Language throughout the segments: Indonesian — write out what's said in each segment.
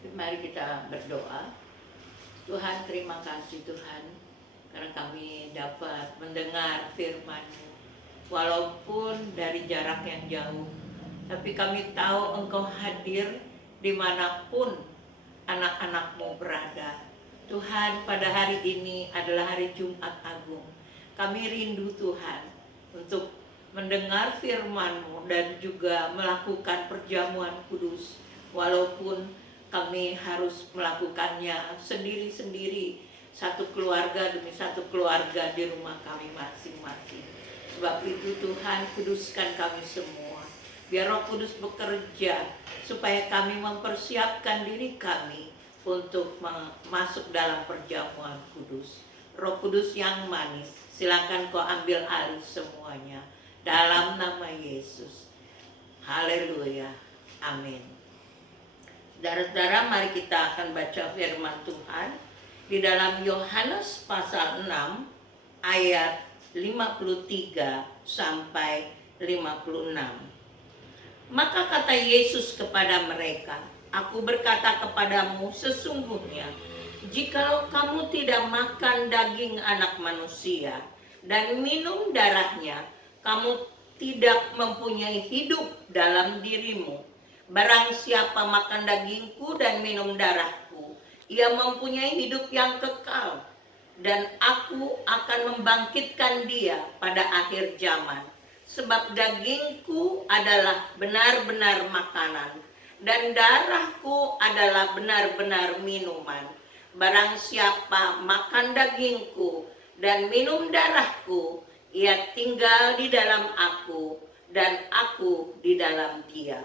Mari kita berdoa. Tuhan, terima kasih Tuhan, karena kami dapat mendengar firman-Mu. Walaupun dari jarak yang jauh, tapi kami tahu Engkau hadir dimanapun anak-anak-Mu berada. Tuhan, pada hari ini adalah hari Jumat Agung. Kami rindu Tuhan untuk mendengar firman-Mu dan juga melakukan perjamuan kudus. Walaupun kami harus melakukannya sendiri-sendiri, satu keluarga demi satu keluarga di rumah kami masing-masing. Sebab itu Tuhan, kuduskan kami semua. Biar Roh Kudus bekerja supaya kami mempersiapkan diri kami untuk masuk dalam perjamuan kudus. Roh Kudus yang manis, silakan kau ambil alih semuanya. Dalam nama Yesus. Haleluya. Amin. Saudara-saudara, mari kita akan baca firman Tuhan di dalam Yohanes pasal 6 ayat 53 sampai 56. Maka kata Yesus kepada mereka, "Aku berkata kepadamu sesungguhnya, jikalau kamu tidak makan daging anak manusia dan minum darahnya, kamu tidak mempunyai hidup dalam dirimu. Barang siapa makan dagingku dan minum darahku, ia mempunyai hidup yang kekal, dan aku akan membangkitkan dia pada akhir zaman. Sebab dagingku adalah benar-benar makanan, dan darahku adalah benar-benar minuman. Barang siapa makan dagingku dan minum darahku, ia tinggal di dalam aku, dan aku di dalam dia."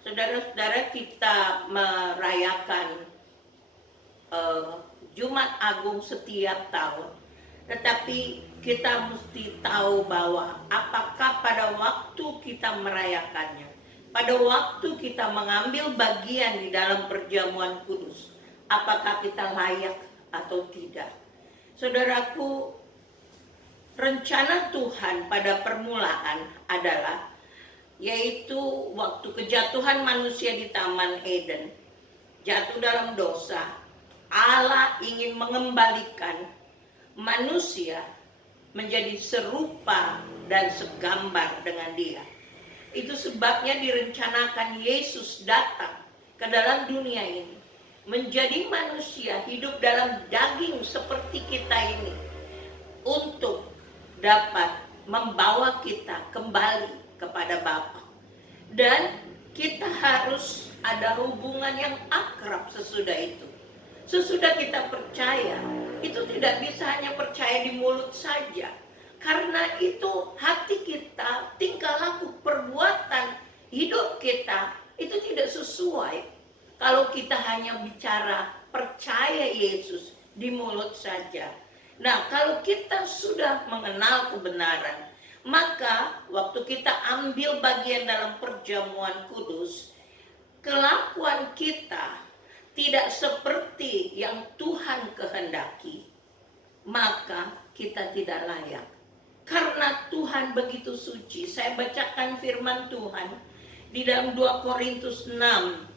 Saudara-saudara, kita merayakan Jumat Agung setiap tahun, tetapi kita mesti tahu bahwa apakah pada waktu kita merayakannya, pada waktu kita mengambil bagian di dalam perjamuan kudus, apakah kita layak atau tidak. Saudaraku, rencana Tuhan pada permulaan adalah yaitu waktu kejatuhan manusia di Taman Eden, jatuh dalam dosa, Allah ingin mengembalikan manusia menjadi serupa dan segambar dengan Dia. Itu sebabnya direncanakan Yesus datang ke dalam dunia ini, menjadi manusia, hidup dalam daging seperti kita ini, untuk dapat membawa kita kembali kepada Bapa. Dan kita harus ada hubungan yang akrab sesudah itu. Sesudah kita percaya, itu tidak bisa hanya percaya di mulut saja. Karena itu hati kita, tingkah laku, perbuatan hidup kita itu tidak sesuai kalau kita hanya bicara percaya Yesus di mulut saja. Nah, kalau kita sudah mengenal kebenaran, maka waktu kita ambil bagian dalam perjamuan kudus, kelakuan kita tidak seperti yang Tuhan kehendaki, maka kita tidak layak. Karena Tuhan begitu suci. Saya bacakan firman Tuhan di dalam 2 Korintus 6.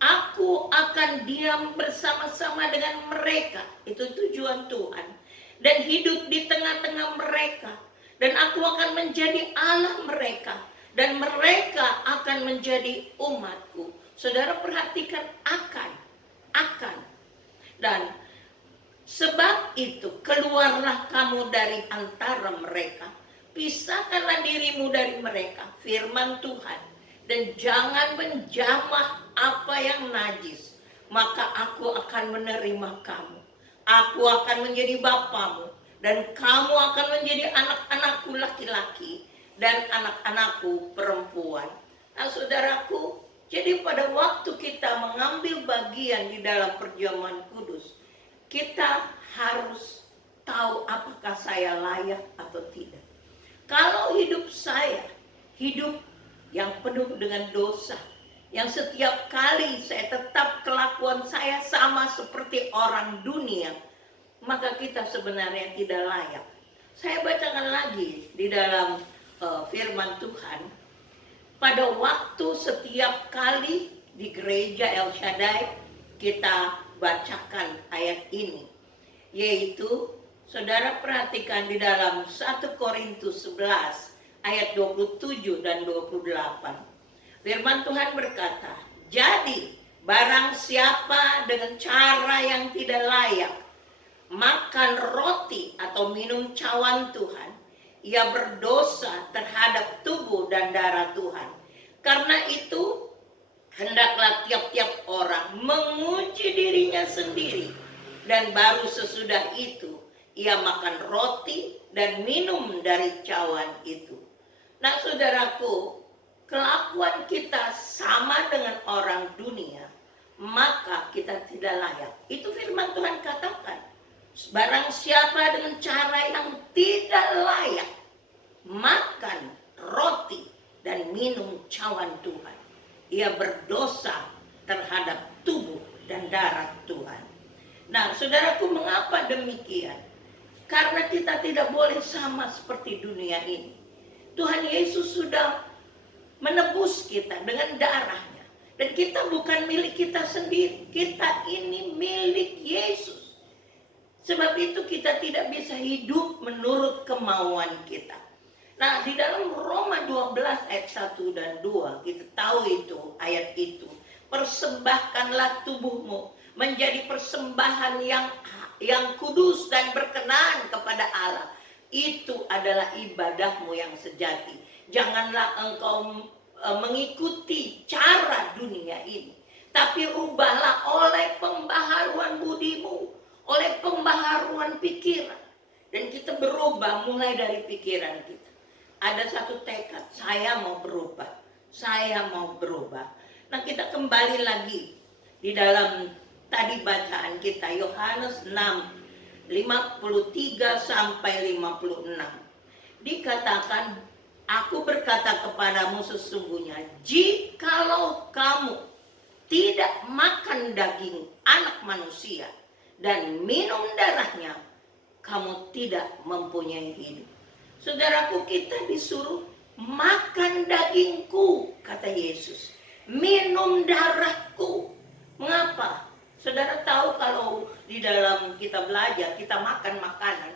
"Aku akan diam bersama-sama dengan mereka," itu tujuan Tuhan, "dan hidup di tengah-tengah mereka. Dan aku akan menjadi Allah mereka, dan mereka akan menjadi umatku." Saudara perhatikan, akan. Dan sebab itu keluarlah kamu dari antara mereka, pisahkanlah dirimu dari mereka, firman Tuhan, dan jangan menjamah apa yang najis, maka aku akan menerima kamu. Aku akan menjadi bapamu, dan kamu akan menjadi anak-anakku laki-laki dan anak-anakku perempuan. Nah, saudaraku, jadi pada waktu kita mengambil bagian di dalam perjamuan kudus, kita harus tahu apakah saya layak atau tidak. Kalau hidup saya, hidup yang penuh dengan dosa, yang setiap kali saya tetap kelakuan saya sama seperti orang dunia, maka kita sebenarnya tidak layak. Saya bacakan lagi di dalam firman Tuhan. Pada waktu setiap kali di gereja El Shaddai kita bacakan ayat ini, yaitu saudara perhatikan di dalam 1 Korintus 11 ayat 27 dan 28. Firman Tuhan berkata, jadi barang siapa dengan cara yang tidak layak makan roti atau minum cawan Tuhan, ia berdosa terhadap tubuh dan darah Tuhan. Karena itu hendaklah tiap-tiap orang menguji dirinya sendiri, dan baru sesudah itu ia makan roti dan minum dari cawan itu. Nah saudaraku, kelakuan kita sama dengan orang dunia, maka kita tidak layak. Itu firman Tuhan katakan. Barang siapa dengan cara yang tidak layak makan roti dan minum cawan Tuhan, ia berdosa terhadap tubuh dan darah Tuhan. Nah saudaraku, mengapa demikian? Karena kita tidak boleh sama seperti dunia ini. Tuhan Yesus sudah menebus kita dengan darahnya. Dan kita bukan milik kita sendiri. Kita ini milik Yesus. Sebab itu kita tidak bisa hidup menurut kemauan kita. Nah di dalam Roma 12 ayat 1 dan 2 kita tahu itu ayat itu. Persembahkanlah tubuhmu menjadi persembahan yang kudus dan berkenan kepada Allah. Itu adalah ibadahmu yang sejati. Janganlah engkau mengikuti cara dunia ini, tapi rubahlah oleh pembaharuan budimu, oleh pembaharuan pikiran. Dan kita berubah mulai dari pikiran kita. Ada satu tekad, saya mau berubah, saya mau berubah. Nah kita kembali lagi di dalam tadi bacaan kita, Yohanes 6 53 sampai 56. Dikatakan, aku berkata kepadamu sesungguhnya, jikalau kamu tidak makan daging anak manusia dan minum darahnya, kamu tidak mempunyai hidup. Saudaraku, kita disuruh makan dagingku, kata Yesus, minum darahku. Mengapa? Saudara tahu kalau di dalam kita belajar, kita makan makanan,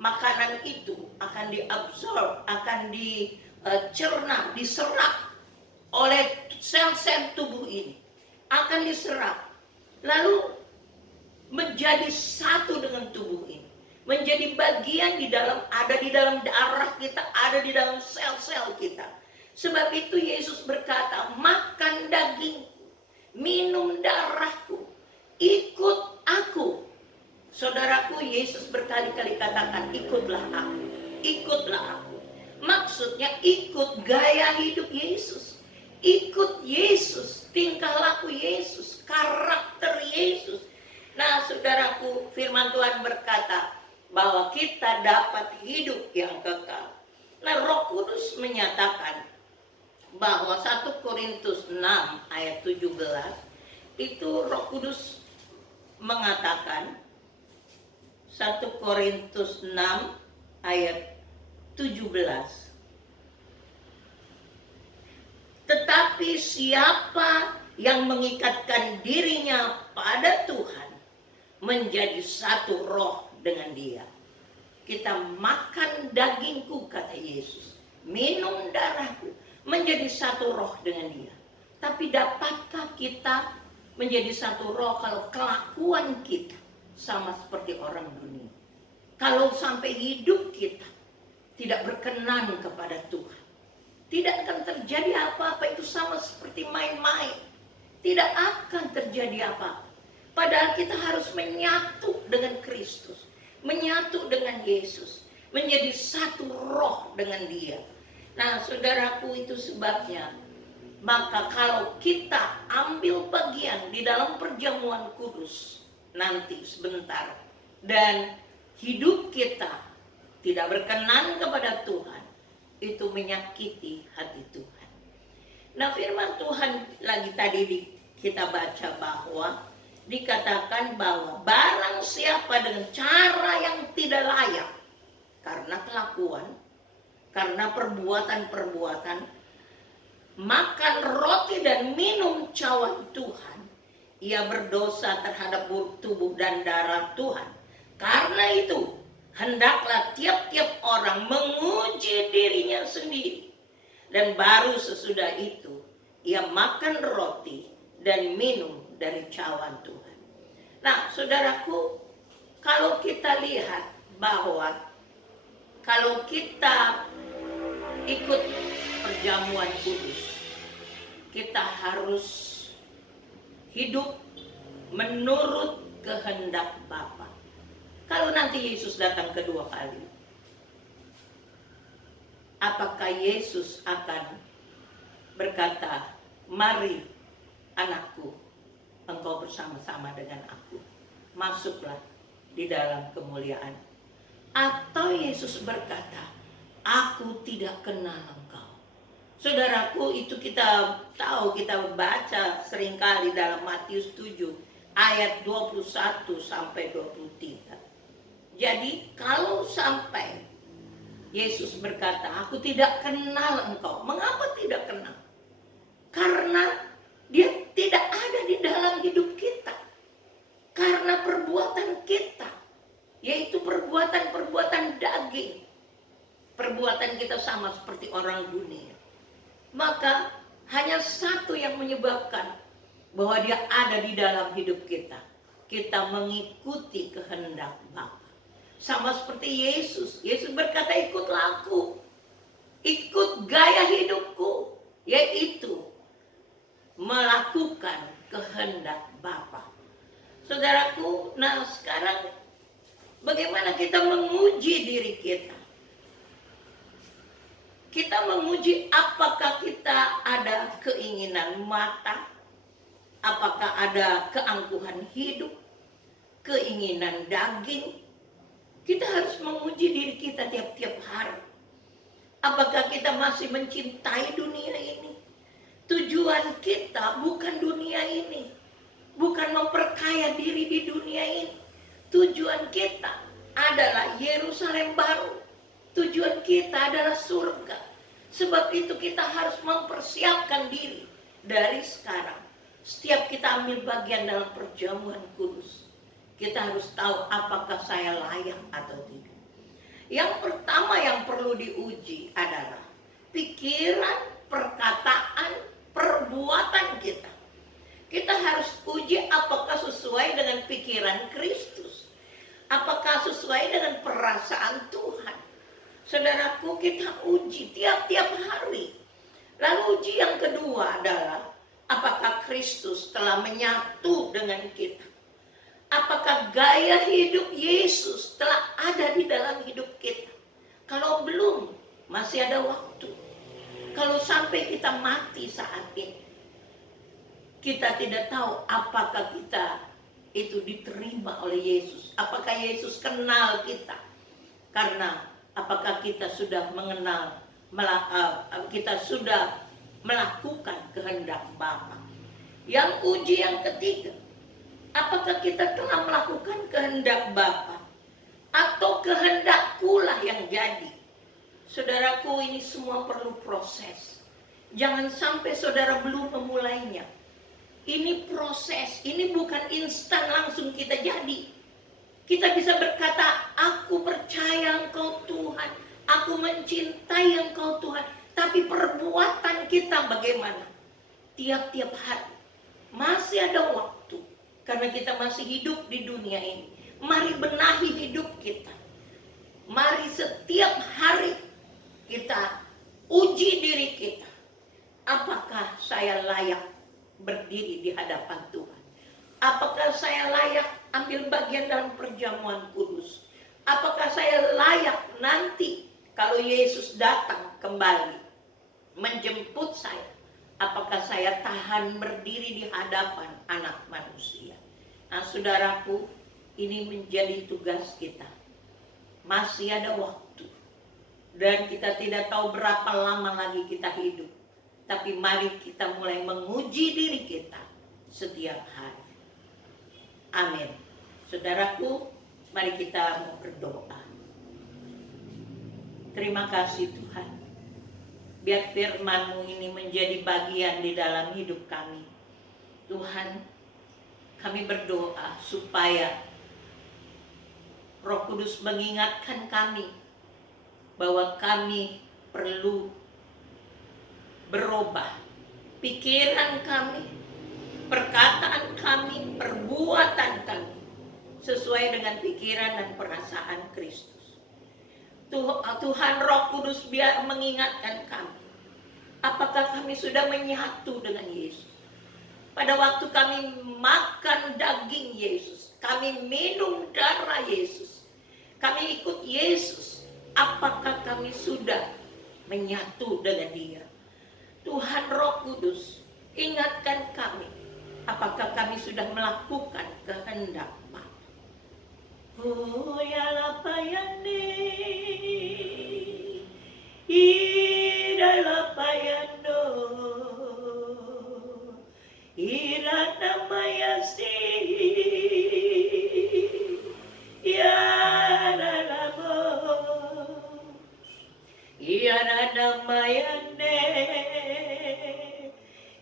makanan itu akan diabsorb, akan dicerna, diserap oleh sel-sel tubuh ini, akan diserap, lalu menjadi satu dengan tubuh ini, menjadi bagian ada di dalam darah kita, ada di dalam sel-sel kita. Sebab itu Yesus berkata, makan dagingku, minum darahku, ikut aku. Saudaraku, Yesus berkali-kali katakan, ikutlah aku, ikutlah aku. Maksudnya ikut gaya hidup Yesus, ikut Yesus, tingkah laku Yesus, karakter Yesus. Nah saudaraku, firman Tuhan berkata bahwa kita dapat hidup yang kekal. Nah Roh Kudus menyatakan bahwa 1 Korintus 6 ayat 17 itu Roh Kudus mengatakan, 1 Korintus 6 ayat 17, tetapi siapa yang mengikatkan dirinya pada Tuhan menjadi satu roh dengan Dia. Kita makan dagingku, kata Yesus, minum darahku, menjadi satu roh dengan Dia. Tapi dapatkah kita menjadi satu roh kalau kelakuan kita sama seperti orang dunia? Kalau sampai hidup kita tidak berkenan kepada Tuhan, tidak akan terjadi apa-apa. Itu sama seperti main-main, tidak akan terjadi apa-apa. Padahal kita harus menyatu dengan Kristus, menyatu dengan Yesus, menjadi satu roh dengan Dia. Nah saudaraku, itu sebabnya maka kalau kita ambil bagian di dalam perjamuan kudus nanti sebentar, dan hidup kita tidak berkenan kepada Tuhan, itu menyakiti hati Tuhan. Nah firman Tuhan lagi tadi kita baca bahwa dikatakan bahwa barang siapa dengan cara yang tidak layak, karena kelakuan, karena perbuatan-perbuatan, makan roti dan minum cawan Tuhan, ia berdosa terhadap tubuh dan darah Tuhan. Karena itu, hendaklah tiap-tiap orang menguji dirinya sendiri. Dan baru sesudah itu, ia makan roti dan minum dari cawan Tuhan. Nah, saudaraku, kalau kita lihat bahwa kalau kita ikut perjamuan kudus, kita harus hidup menurut kehendak Bapa. Kalau nanti Yesus datang kedua kali, apakah Yesus akan berkata, "Mari anakku, engkau bersama-sama dengan aku, masuklah di dalam kemuliaan"? Atau Yesus berkata, "Aku tidak kenal engkau"? Saudaraku, itu kita tahu, kita baca seringkali dalam Matius 7 ayat 21 sampai 23. Jadi kalau sampai Yesus berkata, "Aku tidak kenal engkau", mengapa tidak kenal? Karena dia tidak ada di dalam hidup kita. Karena perbuatan kita, yaitu perbuatan-perbuatan daging, perbuatan kita sama seperti orang dunia. Maka hanya satu yang menyebabkan bahwa dia ada di dalam hidup kita. Kita mengikuti kehendak Bapa. Sama seperti Yesus. Yesus berkata, "Ikutlah aku. Ikut gaya hidupku." Yaitu melakukan kehendak Bapa. Saudaraku, nah sekarang bagaimana kita menguji diri kita? Kita menguji apakah kita ada keinginan mata, apakah ada keangkuhan hidup, keinginan daging. Kita harus menguji diri kita tiap-tiap hari. Apakah kita masih mencintai dunia ini? Tujuan kita bukan dunia ini, bukan memperkaya diri di dunia ini. Tujuan kita adalah Yerusalem baru. Tujuan kita adalah surga. Sebab itu kita harus mempersiapkan diri dari sekarang. Setiap kita ambil bagian dalam perjamuan kudus, kita harus tahu apakah saya layak atau tidak. Yang pertama yang perlu diuji adalah pikiran, perkataan, perbuatan kita. Kita harus uji apakah sesuai dengan pikiran Kristus, apakah sesuai dengan perasaan Tuhan. Saudaraku, kita uji tiap-tiap hari. Lalu uji yang kedua adalah apakah Kristus telah menyatu dengan kita. Apakah gaya hidup Yesus telah ada di dalam hidup kita? Kalau belum, masih ada waktu. Kalau sampai kita mati saat ini, kita tidak tahu apakah kita itu diterima oleh Yesus. Apakah Yesus kenal kita? Karena apakah kita sudah mengenal, kita sudah melakukan kehendak Bapa. Yang uji yang ketiga, apakah kita telah melakukan kehendak Bapa atau kehendakkulah yang jadi? Saudaraku, ini semua perlu proses. Jangan sampai saudara belum memulainya. Ini proses, ini bukan instan langsung kita jadi. Kita bisa berkata, "Aku percaya Engkau Tuhan, aku mencintai Engkau Tuhan." Tapi perbuatan kita bagaimana? Tiap-tiap hari. Masih ada waktu. Karena kita masih hidup di dunia ini. Mari benahi hidup kita. Mari setiap hari kita uji diri kita. Apakah saya layak berdiri di hadapan Tuhan? Apakah saya layak ambil bagian dalam perjamuan kudus? Apakah saya layak nanti kalau Yesus datang kembali menjemput saya? Apakah saya tahan berdiri di hadapan Anak Manusia? Nah, saudaraku, ini menjadi tugas kita. Masih ada waktu. Dan kita tidak tahu berapa lama lagi kita hidup. Tapi mari kita mulai menguji diri kita setiap hari. Amin. Saudaraku, mari kita berdoa. Terima kasih Tuhan. biar firman-Mu ini menjadi bagian di dalam hidup kami. Tuhan, kami berdoa supaya Roh Kudus mengingatkan kami bahwa kami perlu berubah. Pikiran kami, perkataan kami, perbuatan kami sesuai dengan pikiran dan perasaan Kristus. Tuhan Roh Kudus biar mengingatkan kami. Apakah kami sudah menyatu dengan Yesus? Pada waktu kami makan daging Yesus, kami minum darah Yesus, kami ikut Yesus, apakah kami sudah menyatu dengan Dia? Tuhan Roh Kudus, ingatkan kami, apakah kami sudah melakukan kehendak Bapa? Oh ya lapayane, ida lapayando, ira namaya si, ya lalabo, ya namayane,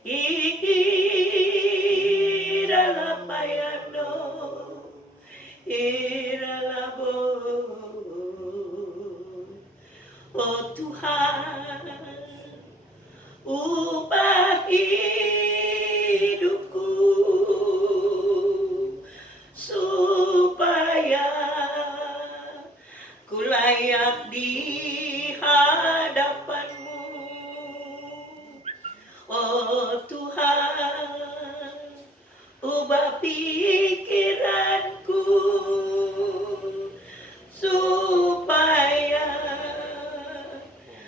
ira lapayando. Oh Tuhan, ubah hidupku supaya ku layak di hadapan-Mu. Oh Tuhan, ubah pikiranku supaya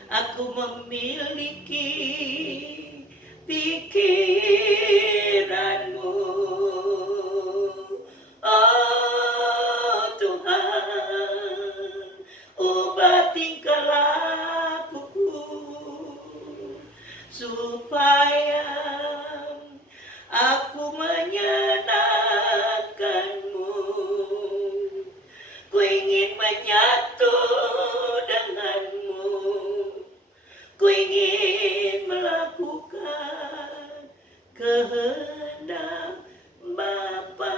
aku memiliki pikiran-Mu. Oh Tuhan, ubah tingkah lakuku supaya aku menyenangkan-Mu. Ku ingin menyatu dengan-Mu. Ku ingin melakukan kehendak Bapa.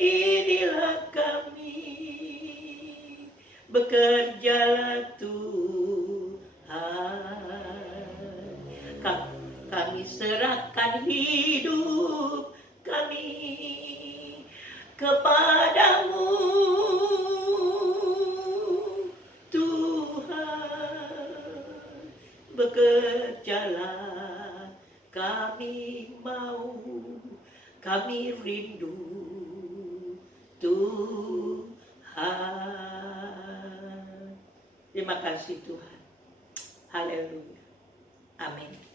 Inilah kami, bekerjalah Tuhan. Kami serahkan hidup kami kepadamu, Tuhan. Bekerjalah, kami mau, kami rindu, Tuhan. Terima kasih Tuhan. Haleluya. Amin.